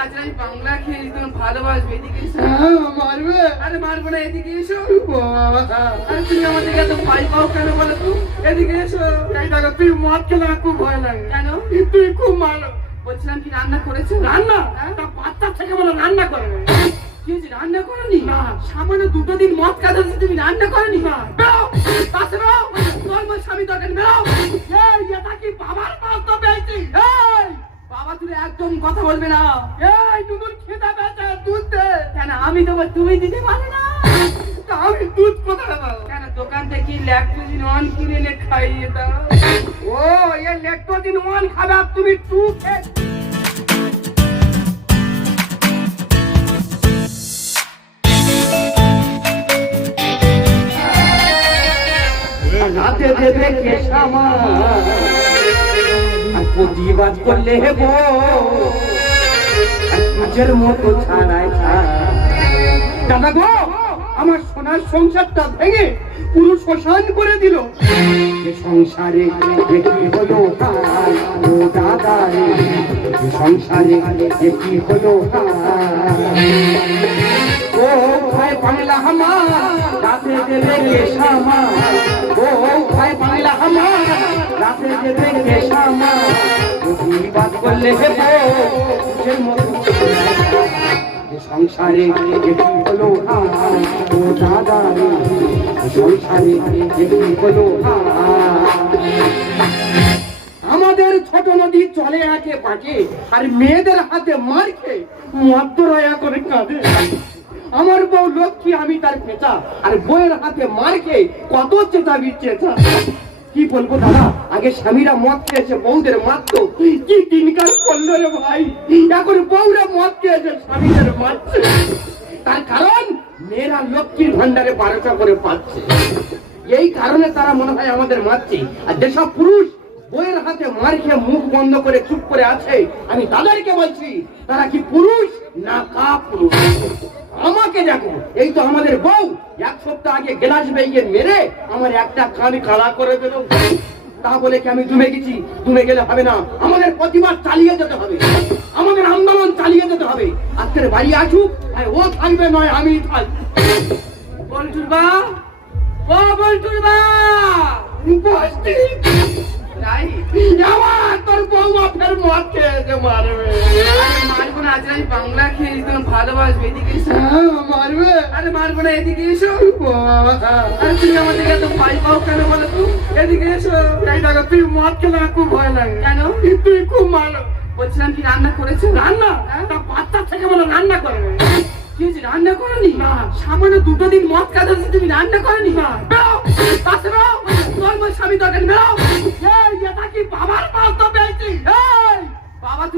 আজ আমি বাংলা খেয়ে তুমি ভালোবাসবে এদিকে হ্যাঁ, মারবে। আরে মারবো না এদিকে এসো। আরে তুমি আমাদের এত ভয় পাও কেন বলো তো? এদিকে এসো। এই দেখো তুই মদ খেলে আমার খুব ভয় লাগে। কেন? তুই খুব মারো বলছিলাম কি রান্না করেছ? রান্না? হ্যাঁ? বাচ্চা থেকে বলে রান্না করবে রান্না করনি। সামান্য দুটো দিন মদ কাজ তুমি রান্না করনি? না। বেরো। পাশে বেরো। তোমার মা স্বামী দরকার বেরো এই এটা কি বাবার মাল তো পেয়েছি এই বাবা তুমি একদম কথা বলবে না। এই দুধ খেতে পেয়েছে দুধ দে। কেন আমি তোমার তুমি দিতে পারি না? আমি দুধ কোথায় পাবো? কেন দোকান থেকে ল্যাকটোজিন অন কিনে এনে খাইয়ে দাও। ও এই লেকটোজিন ওয়ান খাবে তুমি টু খেয়ে হাতে দেবে কেশামা আর প্রতিবাদ করলে হেব নিজের মতো ছাড়াই দাদা গো আমার সোনার সংসারটা ভেঙে পুরো শ্মশান করে দিল। সংসারে একই হলো ও দাদা সংসারে একই হলো ও ভাই বাংলা হামার রাতে দেবে কেশামা ও ভাই রাতে মতো। এ সংসারে হলো ও দাদা সংসারে হলো আমাদের ছোট নদী চলে আঁকে পাকে আর মেয়েদের হাতে মার খেয়ে মধ্যরয়া করে কাঁদে। আমার বউ লক্ষ্মী, আমি তার পেঁচা। আর বউয়ের হাতে মার খেয়ে কত চেতা কি বলব দাদা, আগে স্বামীরা মদ খেয়েছে, বউদের মারত। কি দিনকার করল রে ভাই? এখন বউরা মদ খেয়েছে, স্বামীদের মারছে। তার কারণ, মেয়েরা লক্ষ্মীর ভান্ডারে বারোটা করে পাচ্ছে। এই কারণে তারা মনে হয় আমাদের মারছে। আর যেসব পুরুষ বইয়ের হাতে মার খেয়ে মুখ বন্ধ করে চুপ করে আছে, আমি তাদেরকে বলছি, তারা কি পুরুষ না কা পুরুষ আমাকে দেখো, এই তো আমাদের বউ। এক সপ্তাহ আগে গ্লাস বেরিয়ে মেরে আমার একটা কান কালা করে দিল। তা বলে কি আমি দুমে গেছি? দুমে গেলে হবে না। আমাদের প্রতিবাদ চালিয়ে যেতে হবে। আমাদের আন্দোলন চালিয়ে যেতে হবে। আজকের বাড়ি আসুক, আর ও থাকবে নয়, আমি বল্টুর বা, ও বল্টুর বা! রাই আমার তোর বৌমা ফের মদ খেয়েছে মারবে। মারবো না আজ আমি বাংলা খেয়ে তুমি ভালোবাসবে এদিকে এসো। হ্যাঁ, মারবে। আরে মারবো না এদিকে এসো। আরে তুমি আমাদের এত ভয় পাও কেন বলো তো? এদিকে এসো। এই দেখো তুই মদ খেলে খুব ভয় লাগে। কেন? তুই খুব মারো। বলছিলাম কি রান্না করেছ? রান্না? হ্যাঁ? তা বাচ্চা থেকে বলে রান্না করবে। কি হয়েছে রান্না করনি। সামান্য দুটো দিন মদ কাজ তুমি রান্না করনি? না। বেরো পাশে বেরো। তোমার স্বামী দরকার বেরো এই এটা কি বাবার মাল তো পেয়েছি এই বাবা তুমি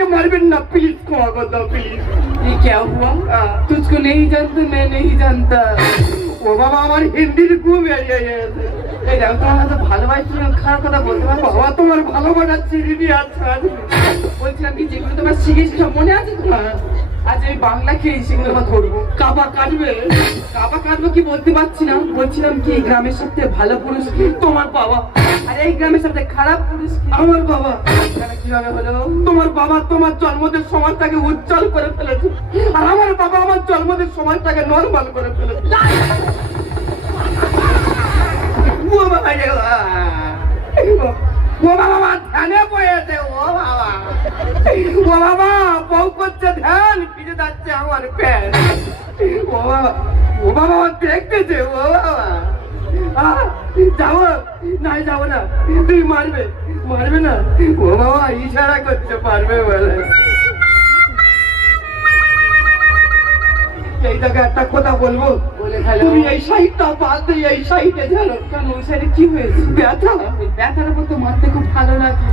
আমাকে মারবেন না প্লিজ ক্ষমা করে দাও প্লিজ ये क्या हुआ तुझको नहीं जानता मैं नहीं जानता ও বাবা আমার হিন্দির খুব বেরিয়ে গেছে এই দেখো তোমার হাতে ভালোবাসি খারাপ কথা বলতে পারবো বাবা তোমার ভালোবাসা চিনি আচ্ছা বলছিলাম কি যেগুলো তোমার শিখেছি সব মনে আছে তো? আজ আমি বাংলা খেয়েছি সেগুলো আমার ধরবো কাবা কাটবে কাবা কাটবো কি বলতে পারছি না বলছিলাম কি এই গ্রামের সবথেকে ভালো পুরুষ কি তোমার বাবা আর এই গ্রামের সবথেকে খারাপ পুরুষ কি? আমার বাবা। কীভাবে হলো? তোমার বাবা তোমার জন্মদের সমাজটাকে উজ্জ্বল করে ফেলেছে। আর আমার বাবা আমার জন্মদের সমাজটাকে নর্মাল করে ফেলেছে। ও বাবা রে। ও বাবা ধ্যানে পড়েছে ও বাবা। ও বাবা বউ করছে ধ্যান ফিরে যাচ্ছে আমার প্যান ও বাবা ও বাবা দেখতেছে ও বাবা। যাব নাই যাব না তুই মারবে মারবে না। ও বাবা ইশারা করতে পারবে বলে। এই জায়গায় একটা কথা বলব? তুমি এই সাইডটা বাদ দিয়ে এই সাইডে ধরো কেন ওই সাইডে কি হয়েছে? ব্যথা। ব্যথার উপর তো মারতে খুব ভালো লাগে।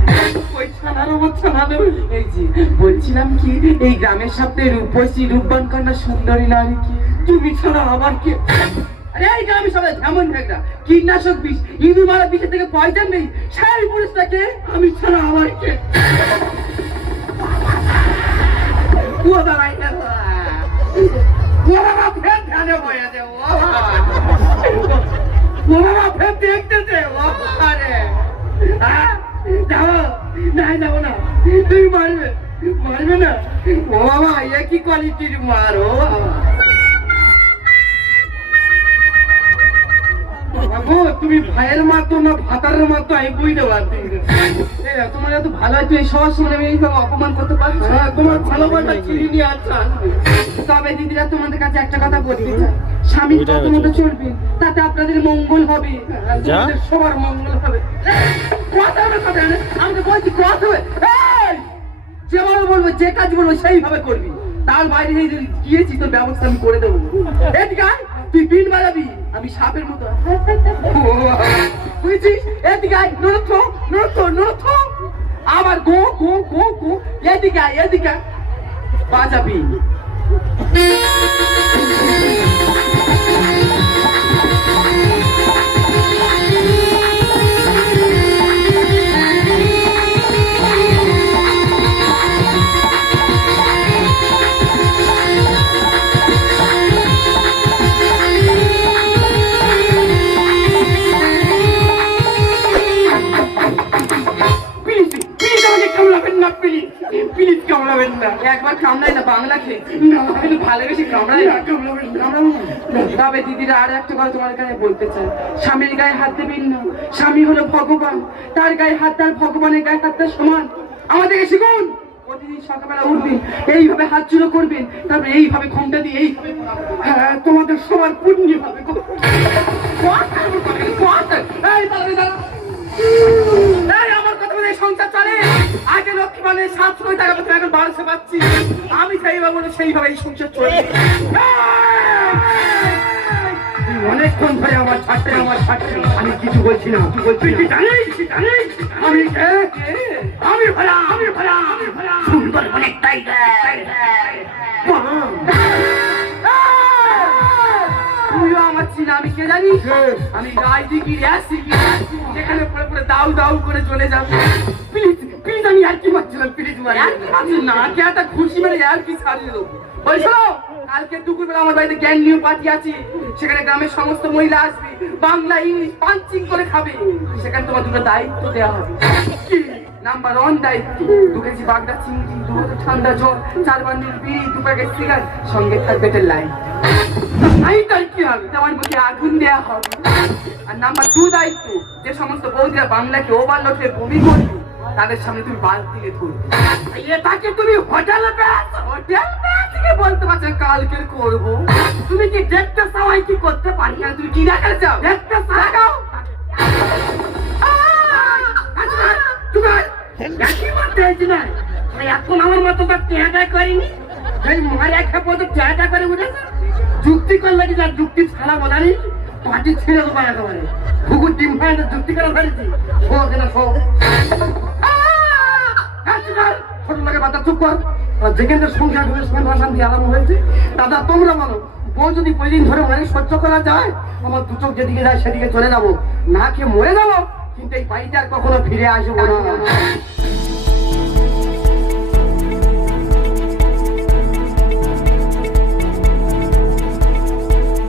ওই ছানার উপর ছানা দেবে এই যে বলছিলাম কি এই গ্রামের সবথেকে রূপসী রূপবান কন্যা সুন্দরী নারী কি? তুমি ছাড়া আমার কে? এই গ্রামে সবাই যেমন ভেগরা কীটনাশক বিষ, ইঁদুর মারা বিষের থেকে পয়সা নেই। সেই পুরুষটাকে আমি ছাড়া আমার কে? দেখতে দে ও বাবা। রে। যাব না। মারবে মারবে না। ও বাবা, এ কি কোয়ালিটির মার, ও বাবা। তুমি ভাইয়ের মাতো না ভাতারের মাতো আমি বুঝতে পারছি। তোমার এত ভালো আছে এই সবার সময় আমি এইভাবে অপমান করতে পারছি? হ্যাঁ তোমার ভালোবাসা চিনি আচ্ছা তবে দিদিরা তোমাদের কাছে একটা কথা বলতে চাই স্বামী কত মতো চলবে তাতে আপনাদের মঙ্গল হবে। তোমাদের সবার মঙ্গল হবে। কথা হবে কথা আমাকে বলছি কথা হবে। যেভাবে বলব যে কাজ বলব সেইভাবে করবি। তার বাইরে গিয়েছি তোর ব্যবস্থা আমি করে দেবো। এদিকে তুই বিন বাজাবি আমি সাপের মতো। বুঝছিস? এদিকে আয়, নড়থ নড়থ নড়থ আবার গো গো গো গো। এদিকে আয়, এদিকে। বাজাবি। একবার কামড়াই না বাংলা খেয়ে কিন্তু ভালোবেসে কামড়াই তবে দিদিরা আর একটা কথা তোমার কাছে বলতে চাই। স্বামীর গায়ে হাত দেবেন না স্বামী হলো ভগবান। তার গায়ে হাত তার ভগবানের গায়ে হাত তার সমান। আমাদেরকে শিখুন। প্রতিদিন সকালবেলা উঠবেন এইভাবে হাত চুলো করবেন তারপরে এইভাবে ঘণ্টা দিয়ে এইভাবে হ্যাঁ তোমাদের সবার পুণ্য হবে। এই দাঁড়াও। এই আমার কথা বলে সংসার চলে। আগে লক্ষ্মী মানে সাতশো টাকা পেতাম এখন বারোশো পাচ্ছি। আমি সেইভাবে বলে সেইভাবে এই। সংসার চলে অনেকক্ষণ ধরে আমার ছাড়তে আমার ছাড়তে। আমি কিছু বলছি না তুই বলছি কি জানিস জানিস? আমি আমি ভরা আমি ভরা আমি ভরা সুন্দর অনেক আমার চিনা আমি কে জানিস আমি রাজদিকি যেখানে পড়ে পড়ে দাউ দাউ করে চলে যাবে প্লিজ প্লিজ আমি আর কি মারছিলাম? প্লিজ আর কি মারছিলাম? না কে একটা খুশি মেরে আর কি ছাড়িয়ে দেবো? বলছো কালকে দুপুরবেলা আমার বাড়িতে জ্ঞান নিয়ে পার্টি আছে। সেখানে গ্রামের সমস্ত মহিলা আসবে। বাংলা ইংলিশ পাঞ্চিং করে খাবে। সেখানে তোমার দুটো দায়িত্ব দেওয়া হবে। কি? নাম্বার ওয়ান দায়িত্ব। দু বাগদা চিংড়ি দু ঠান্ডা জল চার বান্ডিল বিড়ি দু প্যাকেট সিগারেট সঙ্গে থাকবে একটা লাইট লাইটার কি হবে? তোমার মুখে আগুন দেওয়া হবে। আর নাম্বার টু দায়িত্ব, যে সমস্ত বৌদিরা বাংলাকে ওভার লোকে বমি করবে, তাদের সামনে তুমি বালতিকে ধরবে। এটাকে তুমি হোটেল হোটেল থেকে বলতে পারছ? কালকে করব। তুমি কি দেখতে সবাই কি করতে পারি? না তুমি কি দেখাতে চাও? দেখতে সাগাও এখন আমার মতো তো চেহারা করিনি সেই মায়া খেপো তো চেহারা করে উঠেছে যুক্তি করলে কি যার যুক্তি ছাড়া বলানি পাটি ছিঁড়ে দেবো একেবারে ঘুঘুর ডিম ফাই যুক্তি করে ফেলেছি শো কিনা শো ছোট চুপ কর যেখানে সংখ্যা ঘুরে সন্ধ্যা শান্তি হয়েছে দাদা তোমরা বলো বউ যদি কয়দিন ধরে মানে সহ্য করা যায় আমার দু চোখ যেদিকে যায় সেদিকে চলে যাব। না খেয়ে মরে যাব? কিন্তু এই বাড়িতে আর কখনো ফিরে আসব না।